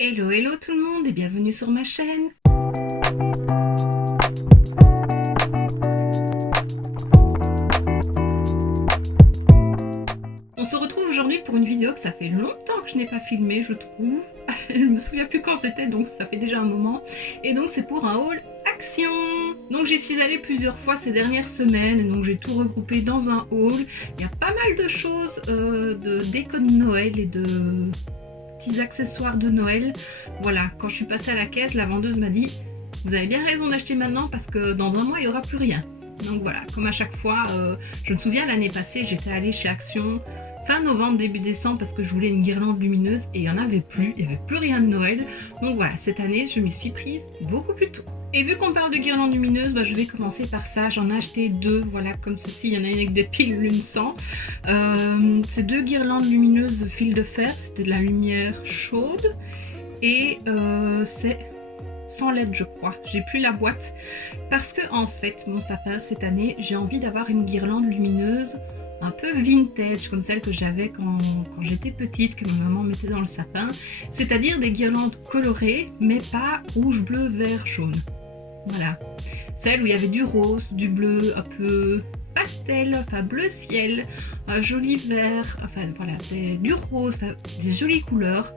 Hello hello tout le monde et bienvenue sur ma chaîne. On se retrouve aujourd'hui pour une vidéo que ça fait longtemps que je n'ai pas filmé, je trouve. Je me souviens plus quand c'était, donc ça fait déjà un moment. Et donc c'est pour un haul action. Donc j'y suis allée plusieurs fois ces dernières semaines, donc j'ai tout regroupé dans un haul. Il y a pas mal de choses de déco de Noël et de petits accessoires de Noël. Voilà, quand je suis passée à la caisse, la vendeuse m'a dit « Vous avez bien raison d'acheter maintenant parce que dans un mois, il n'y aura plus rien. » Donc voilà, comme à chaque fois, je me souviens l'année passée, j'étais allée chez Action fin novembre, début décembre parce que je voulais une guirlande lumineuse et il n'y en avait plus, il n'y avait plus rien de Noël. Donc voilà, cette année, je m'y suis prise beaucoup plus tôt. Et vu qu'on parle de guirlande lumineuse, je vais commencer par ça. J'en ai acheté deux, voilà, comme ceci. Il y en a une avec des piles, l'une sans. C'est deux guirlandes lumineuses de fil de fer. C'était de la lumière chaude. Et c'est sans LED, je crois. J'ai plus la boîte. Parce que, en fait, mon sapin, cette année, j'ai envie d'avoir une guirlande lumineuse un peu vintage, comme celle que j'avais quand j'étais petite, que ma maman mettait dans le sapin. C'est-à-dire des guirlandes colorées, mais pas rouge, bleu, vert, jaune. Voilà. Celle où il y avait du rose, du bleu, un peu pastel, enfin bleu ciel, un joli vert, enfin voilà, du rose, enfin, des jolies couleurs.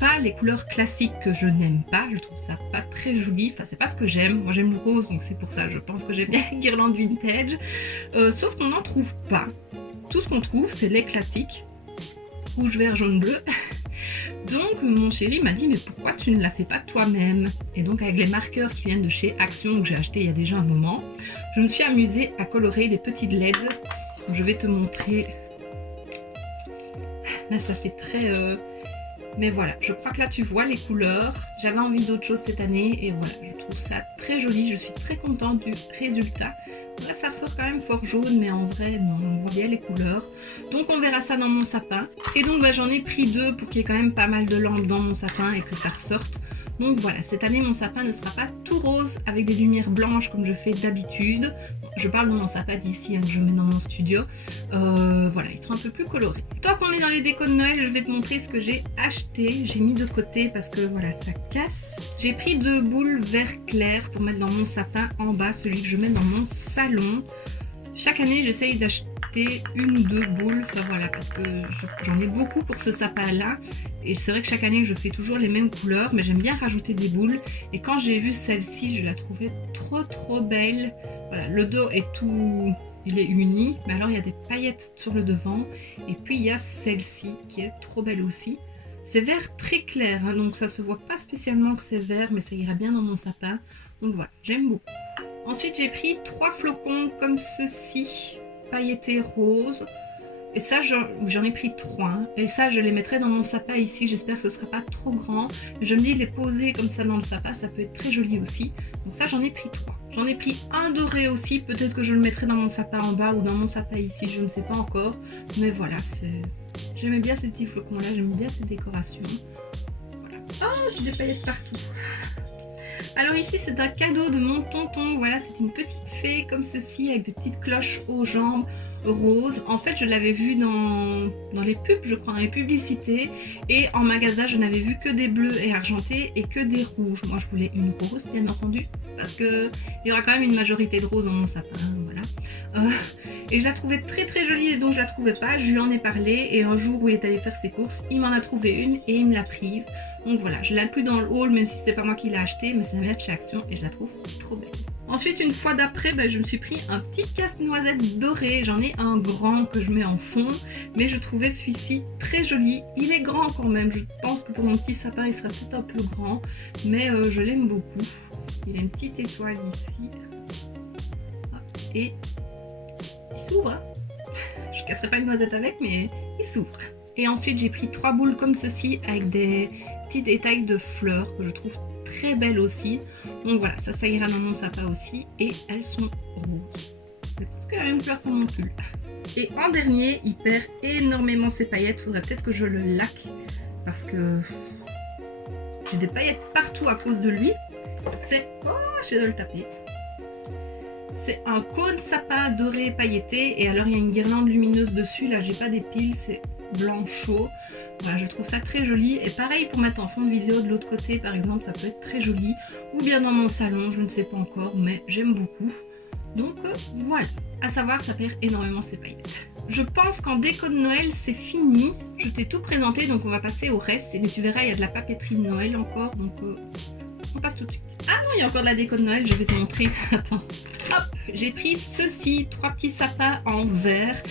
Pas les couleurs classiques que je n'aime pas, je trouve ça pas très joli, enfin c'est pas ce que j'aime, moi j'aime le rose donc c'est pour ça, je pense que j'aime bien les guirlandes vintage, sauf qu'on n'en trouve pas. Tout ce qu'on trouve c'est les classiques, rouge, vert, jaune, bleu. Donc mon chéri m'a dit mais pourquoi tu ne la fais pas toi-même? Et donc avec les marqueurs qui viennent de chez Action que j'ai acheté il y a déjà un moment, je me suis amusée à colorer les petites LED. Donc, je vais te montrer, là ça fait très... Mais voilà, je crois que là tu vois les couleurs. J'avais envie d'autre chose cette année et voilà, je trouve ça très joli. Je suis très contente du résultat. Là ça ressort quand même fort jaune, mais en vrai non, on voit bien les couleurs. Donc on verra ça dans mon sapin. Et donc j'en ai pris deux pour qu'il y ait quand même pas mal de lampes dans mon sapin et que ça ressorte. Donc voilà, cette année mon sapin ne sera pas tout rose avec des lumières blanches comme je fais d'habitude. Je parle de mon sapin d'ici, que je mets dans mon studio. Voilà, il sera un peu plus coloré. Tant qu'on est dans les décos de Noël, je vais te montrer ce que j'ai acheté. J'ai mis de côté parce que voilà, ça casse. J'ai pris deux boules vert clair pour mettre dans mon sapin en bas, celui que je mets dans mon salon. Chaque année, j'essaye d'acheter une ou deux boules, enfin voilà, parce que j'en ai beaucoup pour ce sapin-là. Et c'est vrai que chaque année, je fais toujours les mêmes couleurs, mais j'aime bien rajouter des boules. Et quand j'ai vu celle-ci, je la trouvais trop belle. Voilà, le dos est tout... il est uni, mais alors il y a des paillettes sur le devant. Et puis il y a celle-ci qui est trop belle aussi. C'est vert très clair, hein, donc ça se voit pas spécialement que c'est vert, mais ça ira bien dans mon sapin. Donc voilà, j'aime beaucoup. Ensuite, j'ai pris 3 flocons comme ceci, pailletés roses. Et ça, j'en ai pris 3. Hein. Et ça, je les mettrai dans mon sapin ici. J'espère que ce ne sera pas trop grand. Je me dis, les poser comme ça dans le sapin, ça peut être très joli aussi. Donc ça, j'en ai pris 3. J'en ai pris un doré aussi. Peut-être que je le mettrai dans mon sapin en bas ou dans mon sapin ici. Je ne sais pas encore. Mais voilà, j'aimais bien ces petits flocons-là. J'aime bien cette décoration. Voilà. Oh, j'ai des paillettes partout. Alors ici c'est un cadeau de mon tonton, voilà c'est une petite fée comme ceci avec des petites cloches aux jambes roses. En fait je l'avais vu dans les pubs, je crois, dans les publicités, et en magasin je n'avais vu que des bleus et argentés et que des rouges. Moi je voulais une rose bien entendu parce qu'il y aura quand même une majorité de roses dans mon sapin, voilà. Et je la trouvais très jolie et donc je la trouvais pas, je lui en ai parlé et un jour où il est allé faire ses courses, il m'en a trouvé une et il me l'a prise. Donc voilà, je l'ai plus dans le haul même si c'est pas moi qui l'ai acheté, mais ça vient de chez Action et je la trouve trop belle. Ensuite, une fois d'après, je me suis pris un petit casse-noisette doré. J'en ai un grand que je mets en fond, mais je trouvais celui-ci très joli. Il est grand quand même, je pense que pour mon petit sapin, il sera peut-être un peu grand, mais je l'aime beaucoup. Il a une petite étoile ici. Et il s'ouvre. Hein. Je ne casserai pas une noisette avec, mais il s'ouvre. Et ensuite, j'ai pris 3 boules comme ceci avec des petits détails de fleurs que je trouve très belles aussi. Donc voilà, ça ira dans mon sapin aussi. Et elles sont roses. C'est presque la même couleur que mon pull. Et en dernier, il perd énormément ses paillettes. Il faudrait peut-être que je le laque parce que j'ai des paillettes partout à cause de lui. C'est... Oh, je vais le taper. C'est un cône sapin doré pailleté et alors il y a une guirlande lumineuse dessus. Là, j'ai pas des piles, c'est blanc chaud. Voilà, je trouve ça très joli. Et pareil pour mettre en fond de vidéo de l'autre côté par exemple, ça peut être très joli. Ou bien dans mon salon, je ne sais pas encore, mais j'aime beaucoup. Donc voilà, à savoir ça perd énormément ses paillettes. Je pense qu'en déco de Noël c'est fini. Je t'ai tout présenté donc on va passer au reste. Mais tu verras il y a de la papeterie de Noël encore donc on passe tout de suite. Ah non il y a encore de la déco de Noël, je vais te montrer. Attends. Hop, j'ai pris ceci, 3 petits sapins en verre.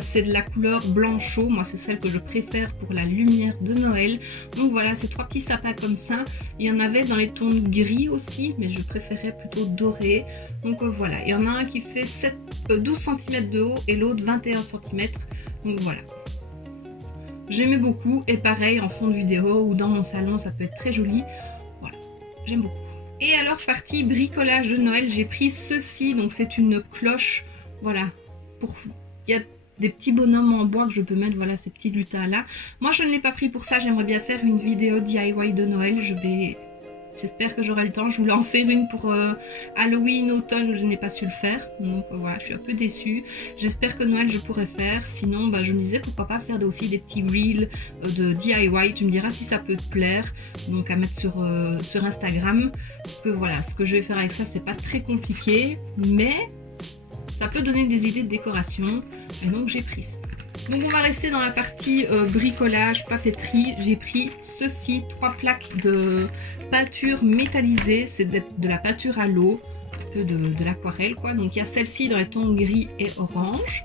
C'est de la couleur blanc chaud. Moi c'est celle que je préfère pour la lumière de Noël. Donc voilà, ces 3 petits sapins comme ça. Il y en avait dans les tons gris aussi, mais je préférais plutôt doré. Donc voilà, il y en a un qui fait 12 cm de haut et l'autre 21 cm. Donc voilà. J'aimais beaucoup et pareil en fond de vidéo ou dans mon salon ça peut être très joli. Voilà, j'aime beaucoup. Et alors partie bricolage de Noël, j'ai pris ceci, donc c'est une cloche, voilà, il y a des petits bonhommes en bois que je peux mettre, voilà ces petits lutins là. Moi je ne l'ai pas pris pour ça, j'aimerais bien faire une vidéo DIY de Noël, j'espère que j'aurai le temps, je voulais en faire une pour Halloween, automne, je n'ai pas su le faire, donc voilà, je suis un peu déçue. J'espère que Noël je pourrais faire, sinon je me disais pourquoi pas faire aussi des petits reels de DIY, tu me diras si ça peut te plaire, donc à mettre sur Instagram, parce que voilà, ce que je vais faire avec ça c'est pas très compliqué, mais ça peut donner des idées de décoration, et donc j'ai pris ça. Donc on va rester dans la partie bricolage, papeterie. J'ai pris ceci, 3 plaques de peinture métallisée, c'est de la peinture à l'eau, un peu de l'aquarelle quoi. Donc il y a celle-ci dans les tons gris et orange,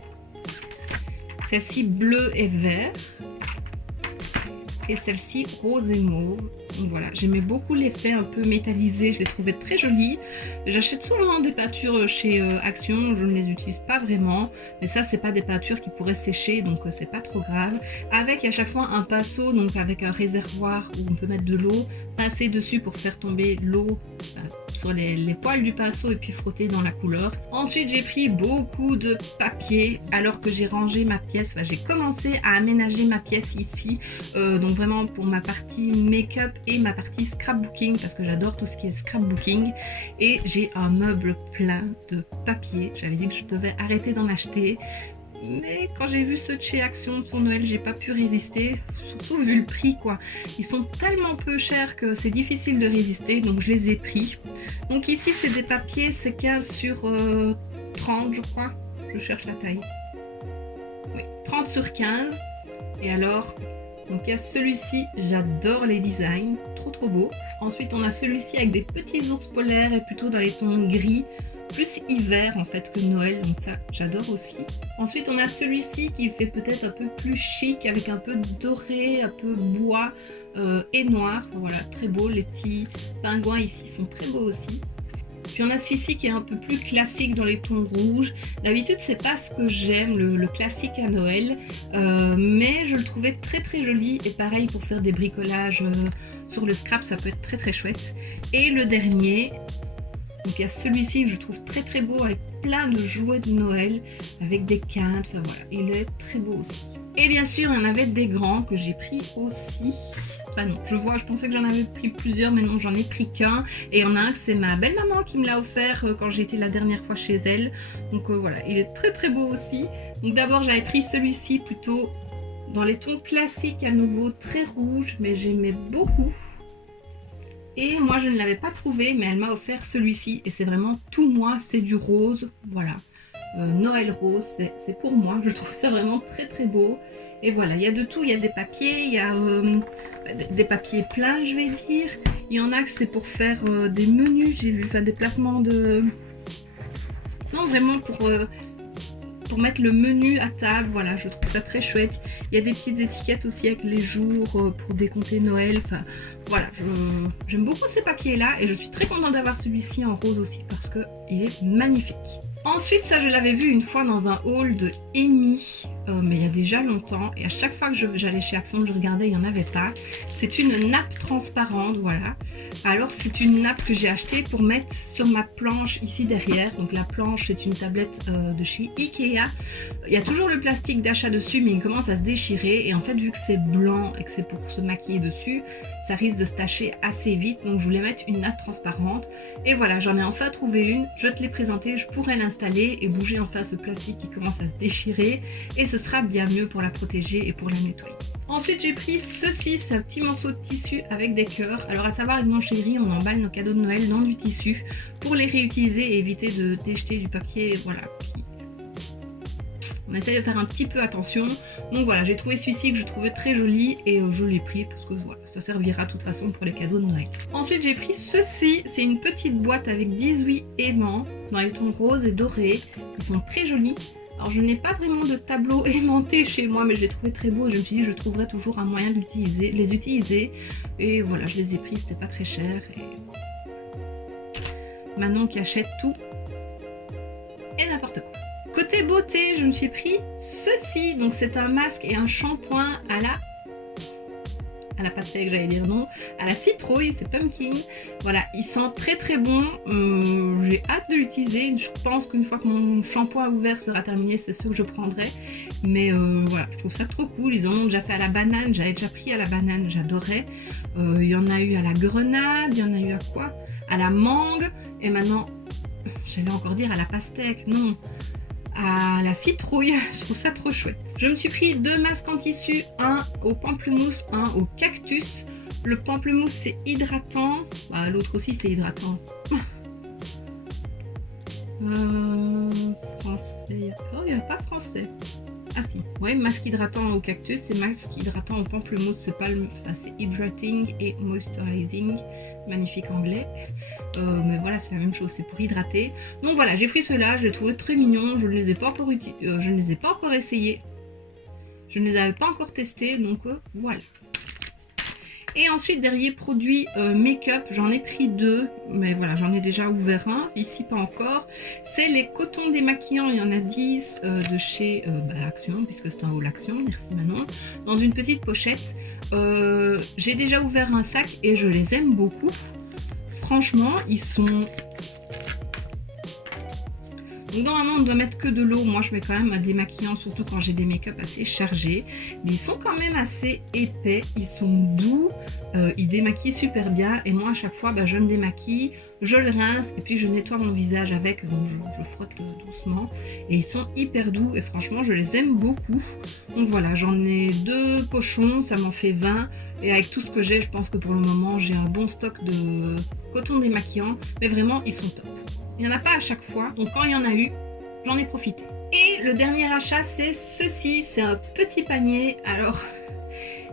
celle-ci bleu et vert, et celle-ci rose et mauve. Donc voilà, j'aimais beaucoup l'effet un peu métallisé, je les trouvais très jolis. J'achète souvent des peintures chez Action, je ne les utilise pas vraiment, mais ça c'est pas des peintures qui pourraient sécher, donc c'est pas trop grave. Avec à chaque fois un pinceau, donc avec un réservoir où on peut mettre de l'eau, passer dessus pour faire tomber l'eau sur les poils du pinceau et puis frotter dans la couleur. Ensuite j'ai pris beaucoup de papier alors que j'ai rangé ma pièce, j'ai commencé à aménager ma pièce ici, donc vraiment pour ma partie make-up et ma partie scrapbooking parce que j'adore tout ce qui est scrapbooking, et j'ai un meuble plein de papier. J'avais dit que je devais arrêter d'en acheter, mais quand j'ai vu ceux de chez Action pour Noël j'ai pas pu résister, surtout vu le prix quoi. Ils sont tellement peu chers que c'est difficile de résister, donc je les ai pris. Donc ici c'est des papiers, c'est 15 sur 30 je crois, je cherche la taille, oui, 30 sur 15. Et alors donc il y a celui-ci, j'adore les designs, trop beau. Ensuite on a celui-ci avec des petits ours polaires et plutôt dans les tons gris, plus hiver en fait que Noël, donc ça j'adore aussi. Ensuite on a celui-ci qui fait peut-être un peu plus chic avec un peu doré, un peu bois et noir. Voilà, très beau, les petits pingouins ici sont très beaux aussi. Puis on a celui-ci qui est un peu plus classique dans les tons rouges. D'habitude c'est pas ce que j'aime, le classique à Noël, mais je le trouvais très joli, et pareil pour faire des bricolages sur le scrap ça peut être très chouette. Et le dernier, donc il y a celui-ci que je trouve très beau avec plein de jouets de Noël, avec des quintes, enfin voilà, il est très beau aussi. Et bien sûr il y en avait des grands que j'ai pris aussi. Ah non, je pensais que j'en avais pris plusieurs, mais non, j'en ai pris qu'un. Et il y en a un que c'est ma belle-maman qui me l'a offert quand j'ai été la dernière fois chez elle. Donc voilà, il est très beau aussi. Donc d'abord, j'avais pris celui-ci plutôt dans les tons classiques, à nouveau très rouge, mais j'aimais beaucoup. Et moi, je ne l'avais pas trouvé, mais elle m'a offert celui-ci. Et c'est vraiment tout moi, c'est du rose, voilà. Noël rose, c'est pour moi, je trouve ça vraiment très beau. Et voilà, il y a de tout, il y a des papiers, il y a des papiers plats je vais dire. Il y en a que c'est pour faire des menus, j'ai vu, des placements de... Non, vraiment pour mettre le menu à table, voilà, je trouve ça très chouette. Il y a des petites étiquettes aussi avec les jours pour décompter Noël, enfin voilà, j'aime beaucoup ces papiers là, et je suis très contente d'avoir celui-ci en rose aussi parce qu'il est magnifique. Ensuite, ça je l'avais vu une fois dans un haul de Amy, mais il y a déjà longtemps, et à chaque fois que j'allais chez Action, je regardais, il n'y en avait pas. c'est une nappe transparente, voilà. Alors c'est une nappe que j'ai achetée pour mettre sur ma planche ici derrière. Donc la planche, c'est une tablette de chez Ikea. Il y a toujours le plastique d'achat dessus, mais il commence à se déchirer. Et en fait, vu que c'est blanc et que c'est pour se maquiller dessus, ça risque de se tacher assez vite. Donc je voulais mettre une nappe transparente. Et voilà, j'en ai enfin trouvé une. Je te l'ai présentée, je pourrais l'installer et bouger enfin ce plastique qui commence à se déchirer. Et ce sera bien mieux pour la protéger et pour la nettoyer. Ensuite, j'ai pris ceci, c'est un petit morceau de tissu avec des cœurs. Alors à savoir, avec mon chéri, on emballe nos cadeaux de Noël dans du tissu pour les réutiliser et éviter de déjeter du papier, voilà. On essaie de faire un petit peu attention. Donc voilà, j'ai trouvé celui-ci que je trouvais très joli et je l'ai pris parce que voilà, ça servira de toute façon pour les cadeaux de Noël. Ensuite, j'ai pris ceci, c'est une petite boîte avec 18 aimants dans les tons roses et dorés. Ils sont très jolis. Alors je n'ai pas vraiment de tableau aimanté chez moi, mais je les trouvais très beaux et je me suis dit que je trouverais toujours un moyen de les utiliser. Et voilà, je les ai pris, c'était pas très cher. Et Manon qui achète tout et n'importe quoi. Côté beauté, je me suis pris ceci. Donc c'est un masque et un shampoing à la pastèque, j'allais dire non, à la citrouille, c'est pumpkin. Voilà, il sent très très bon. J'ai hâte de l'utiliser. Je pense qu'une fois que mon shampoing ouvert sera terminé, c'est ce que je prendrai. Mais voilà, je trouve ça trop cool. Ils en ont déjà fait à la banane. J'avais déjà pris à la banane, j'adorais. Il y en a eu à la grenade. Il y en a eu à quoi? À la mangue. Et maintenant, j'allais encore dire à la pastèque. Non, à la citrouille. Je trouve ça trop chouette. Je me suis pris 2 masques en tissu, un au pamplemousse, un au cactus. Le pamplemousse c'est hydratant, bah, l'autre aussi c'est hydratant. Français, oh il n'y a pas français. Ah si, oui, masque hydratant au cactus et masque hydratant au pamplemousse, c'est pas le... enfin, c'est hydrating et moisturizing, magnifique anglais. Mais voilà, c'est la même chose, c'est pour hydrater. Donc voilà, j'ai pris ceux-là, je les trouvais très mignons, je ne les ai pas encore je ne les ai pas encore essayés. Je ne les avais pas encore testés, donc voilà. Et ensuite, dernier produit make-up, j'en ai pris 2, mais voilà, j'en ai déjà ouvert un, ici pas encore. C'est les cotons démaquillants, il y en a 10 de chez Action, puisque c'est un haul Action, merci Manon, dans une petite pochette. J'ai déjà ouvert un sac et je les aime beaucoup. Franchement, ils sont... Donc normalement on ne doit mettre que de l'eau, moi je mets quand même un démaquillant, surtout quand j'ai des make-up assez chargés. Mais ils sont quand même assez épais, ils sont doux, ils démaquillent super bien. Et moi à chaque fois je me démaquille, je le rince et puis je nettoie mon visage avec, donc je frotte doucement. Et ils sont hyper doux et franchement je les aime beaucoup. Donc voilà, j'en ai 2 pochons, ça m'en fait 20. Et avec tout ce que j'ai, je pense que pour le moment j'ai un bon stock de coton démaquillant. Mais vraiment ils sont top. Il n'y en a pas à chaque fois, donc quand il y en a eu, j'en ai profité. Et le dernier achat, c'est ceci, c'est un petit panier. Alors,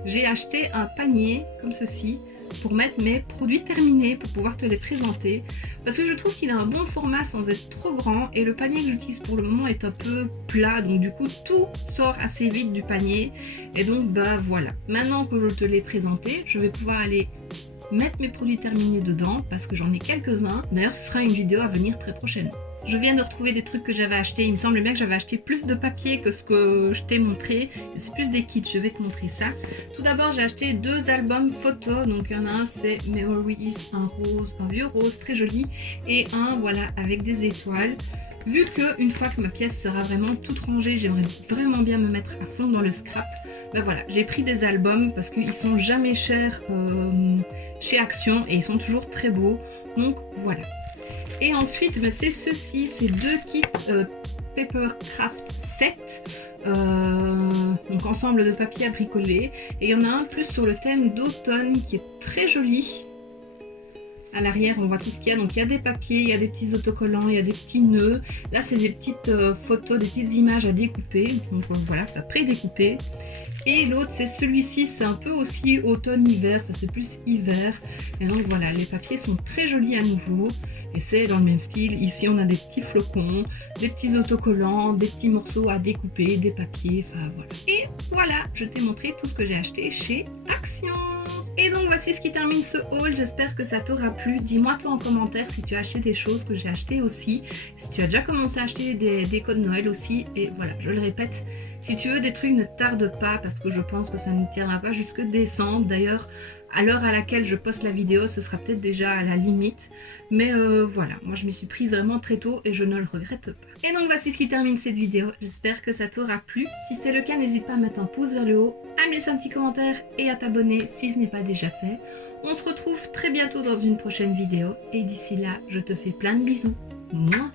j'ai acheté un panier comme ceci pour mettre mes produits terminés, pour pouvoir te les présenter. Parce que je trouve qu'il a un bon format sans être trop grand. Et le panier que j'utilise pour le moment est un peu plat, donc du coup, tout sort assez vite du panier. Et donc, voilà. Maintenant que je te l'ai présenté, je vais pouvoir aller... mettre mes produits terminés dedans parce que j'en ai quelques-uns. D'ailleurs ce sera une vidéo à venir très prochainement. Je viens de retrouver des trucs que j'avais achetés. Il me semble bien que j'avais acheté plus de papier que ce que je t'ai montré. C'est plus des kits, je vais te montrer ça. Tout d'abord j'ai acheté 2 albums photos. Donc il y en a un c'est Memories, un rose, un vieux rose très joli. Et un voilà avec des étoiles. Vu que une fois que ma pièce sera vraiment toute rangée, j'aimerais vraiment bien me mettre à fond dans le scrap. Voilà, j'ai pris des albums parce qu'ils sont jamais chers chez Action et ils sont toujours très beaux. Donc voilà. Et ensuite, c'est ceci, c'est 2 kits Papercraft 7. Donc ensemble de papier à bricoler. Et il y en a un plus sur le thème d'automne qui est très joli. À l'arrière, on voit tout ce qu'il y a. Donc, il y a des papiers, il y a des petits autocollants, il y a des petits nœuds. Là, c'est des petites photos, des petites images à découper. Donc, voilà, pré-découpé. Et l'autre, c'est celui-ci. C'est un peu aussi automne-hiver. Enfin, c'est plus hiver. Et donc, voilà, les papiers sont très jolis à nouveau. Et c'est dans le même style. Ici on a des petits flocons, des petits autocollants, des petits morceaux à découper, des papiers, enfin voilà. Et voilà, je t'ai montré tout ce que j'ai acheté chez Action. Et donc voici ce qui termine ce haul, j'espère que ça t'aura plu. Dis-moi toi en commentaire si tu as acheté des choses que j'ai achetées aussi, si tu as déjà commencé à acheter des décos de Noël aussi. Et voilà, je le répète, si tu veux des trucs, ne tarde pas parce que je pense que ça ne tiendra pas jusque décembre. D'ailleurs, à l'heure à laquelle je poste la vidéo, ce sera peut-être déjà à la limite. Mais voilà, moi je m'y suis prise vraiment très tôt et je ne le regrette pas. Et donc voici ce qui termine cette vidéo. J'espère que ça t'aura plu. Si c'est le cas, n'hésite pas à mettre un pouce vers le haut, à me laisser un petit commentaire et à t'abonner si ce n'est pas déjà fait. On se retrouve très bientôt dans une prochaine vidéo. Et d'ici là, je te fais plein de bisous. Mouah.